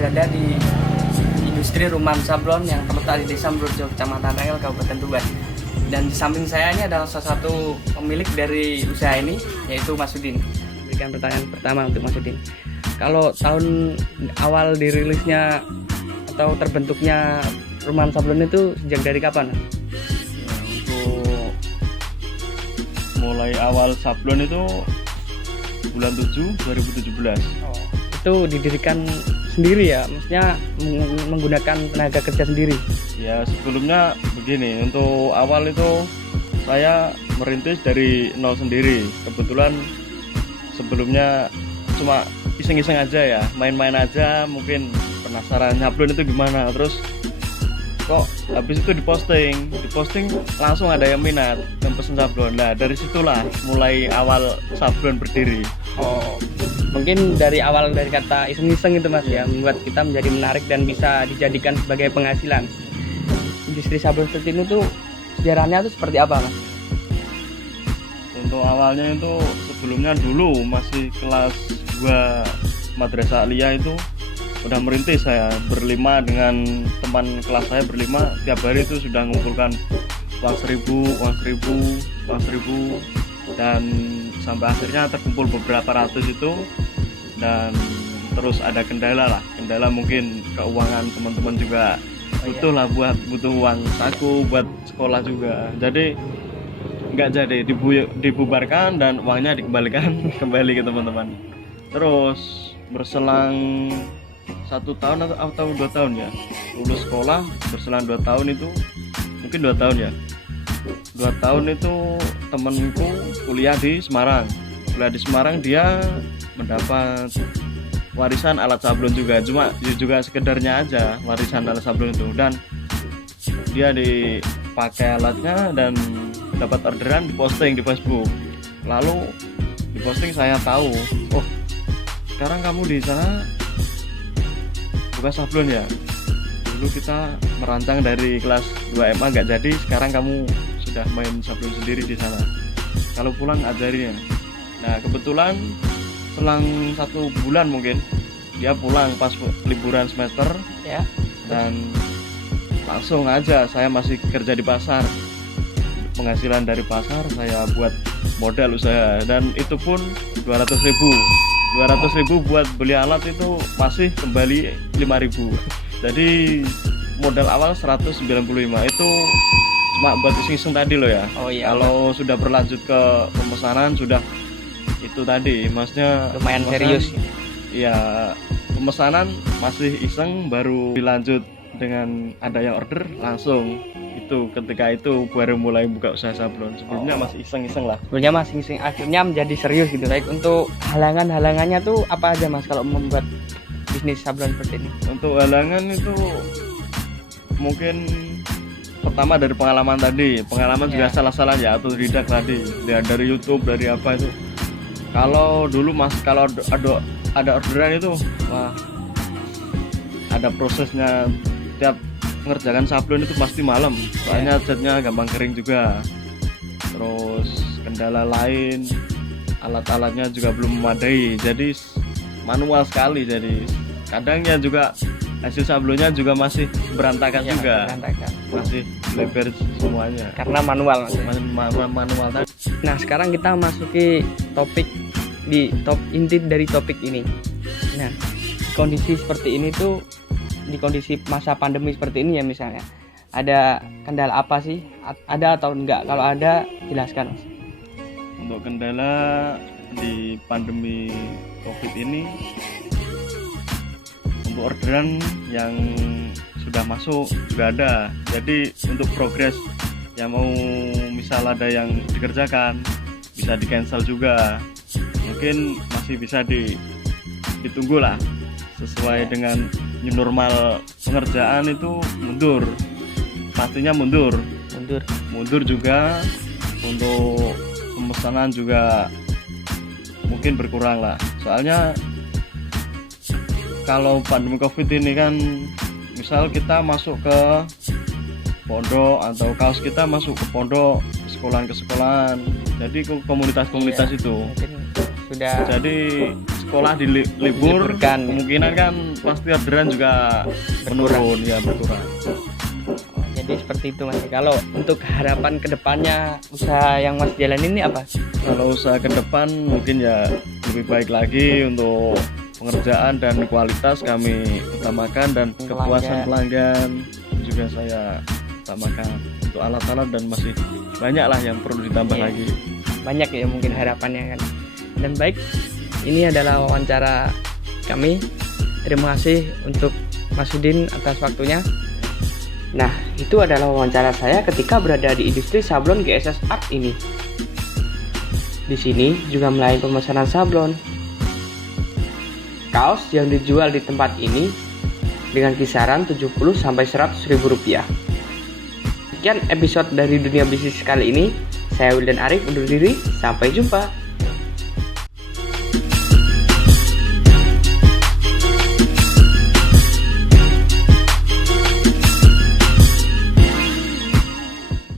berada di industri Rumahan Sablon yang terletak di Desa Mrojo, Kecamatan Rengel, Kabupaten Tuban. Dan di samping saya ini adalah salah satu pemilik dari usaha ini, yaitu Mas Udin. Berikan pertanyaan pertama untuk Mas Udin. Kalau tahun awal dirilisnya atau terbentuknya Rumahan Sablon itu sejak dari kapan? Ya, untuk mulai awal sablon itu bulan 7 2017. Itu didirikan sendiri ya, maksudnya menggunakan tenaga kerja sendiri. Ya sebelumnya begini, untuk awal itu saya merintis dari nol sendiri. Kebetulan sebelumnya cuma iseng-iseng aja ya, main-main aja, mungkin penasaran sablon itu gimana. Terus kok habis itu diposting langsung ada yang minat, yang pesen sablon. Nah dari situlah mulai awal sablon berdiri. Oh, mungkin dari awal dari kata iseng-iseng itu Mas ya, membuat kita menjadi menarik dan bisa dijadikan sebagai penghasilan. Industri sablon seperti ini tuh sejarahnya tuh seperti apa Mas? Untuk awalnya itu sebelumnya dulu masih kelas 2 Madrasah Aliyah itu udah merintis, saya berlima dengan teman kelas saya berlima, tiap hari itu sudah mengumpulkan uang 1000 dan sampai akhirnya terkumpul beberapa ratus itu. Dan terus ada kendala mungkin keuangan teman-teman juga butuh uang saku buat sekolah juga, jadi nggak jadi dibubarkan dan uangnya dikembalikan kembali ke teman-teman. Terus berselang 1 tahun atau 2 tahun ya, lulus sekolah, berselang 2 tahun itu, mungkin 2 tahun ya, 2 tahun itu temenku kuliah di Semarang, dia mendapat warisan alat sablon juga, cuma juga sekedarnya aja warisan alat sablon itu, dan dia dipakai alatnya dan dapat orderan, diposting di Facebook. Lalu diposting, saya tahu, oh sekarang kamu di sana buka sablon ya, dulu kita merancang dari kelas 2 MA nggak jadi, sekarang kamu sudah main sablon sendiri di sana, kalau pulang ajarin ya. Nah kebetulan selang 1 bulan mungkin dia pulang pas liburan semester Ya. dan langsung aja saya masih kerja di pasar, penghasilan dari pasar saya buat modal usaha, dan itu pun 200.000 buat beli alat itu masih kembali 5.000. Jadi modal awal 195 itu cuma buat iseng-iseng tadi loh ya. Oh iya. Kalau sudah berlanjut ke pemesanan sudah itu tadi, maksudnya Lumayan serius. Ya pemesanan masih iseng, baru dilanjut dengan ada yang order langsung. Itu ketika itu baru mulai buka usaha sablon. Sebelumnya masih iseng-iseng lah. Sebenarnya masing-masing akhirnya menjadi serius gitu. Baik, untuk halangannya tuh apa aja Mas kalau membuat bisnis sablon seperti ini? Untuk halangan itu mungkin pertama dari pengalaman tadi. Juga salah-salah ya, atau tidak tadi ya, dari YouTube, dari apa itu. Kalau dulu Mas, kalau ada orderan itu wah, ada prosesnya. Tiap mengerjakan sablon itu pasti malam, soalnya catnya gampang kering juga. Terus kendala lain, alat-alatnya juga belum memadai, jadi manual sekali. Jadi kadangnya juga hasil sablonnya juga masih berantakan juga, masih lebar semuanya karena manual manual tadi. Nah sekarang kita masuki topik inti dari topik ini. Nah kondisi seperti ini tuh, di kondisi masa pandemi seperti ini ya, misalnya ada kendala apa sih, ada atau enggak? Kalau ada jelaskan Mas. Untuk kendala di pandemi COVID ini, untuk orderan yang sudah masuk juga ada, jadi untuk progres yang mau misal ada yang dikerjakan bisa di cancel juga, mungkin masih bisa ditunggu lah, sesuai dengan new normal pengerjaan itu pastinya mundur juga. Untuk pemesanan juga mungkin berkurang lah, soalnya kalau pandemi COVID ini kan, misal kita masuk ke pondok atau kaos kita masuk ke pondok, sekolahan, jadi komunitas itu sudah. Jadi sekolah libur, Diliburkan. kemungkinan kan pasti orderan juga menurun, ya berkurang. Jadi seperti itu Mas. Kalau untuk harapan kedepannya usaha yang Mas jalanin ini apa? Kalau usaha ke depan mungkin ya lebih baik lagi untuk pengerjaan dan kualitas kami utamakan, dan kepuasan pelanggan juga saya utamakan. Untuk alat-alat dan masih banyak lah yang perlu ditambah Iya. lagi. Banyak ya mungkin harapannya kan. Dan baik, ini adalah wawancara kami. Terima kasih untuk Mas Udin atas waktunya. Nah, itu adalah wawancara saya ketika berada di industri sablon GSS Art ini. Di sini juga melayani pemesanan sablon. Kaos yang dijual di tempat ini dengan kisaran 70 sampai 100 ribu rupiah. Sekian episode dari Dunia Bisnis kali ini. Saya Wildan Arif undur diri. Sampai jumpa.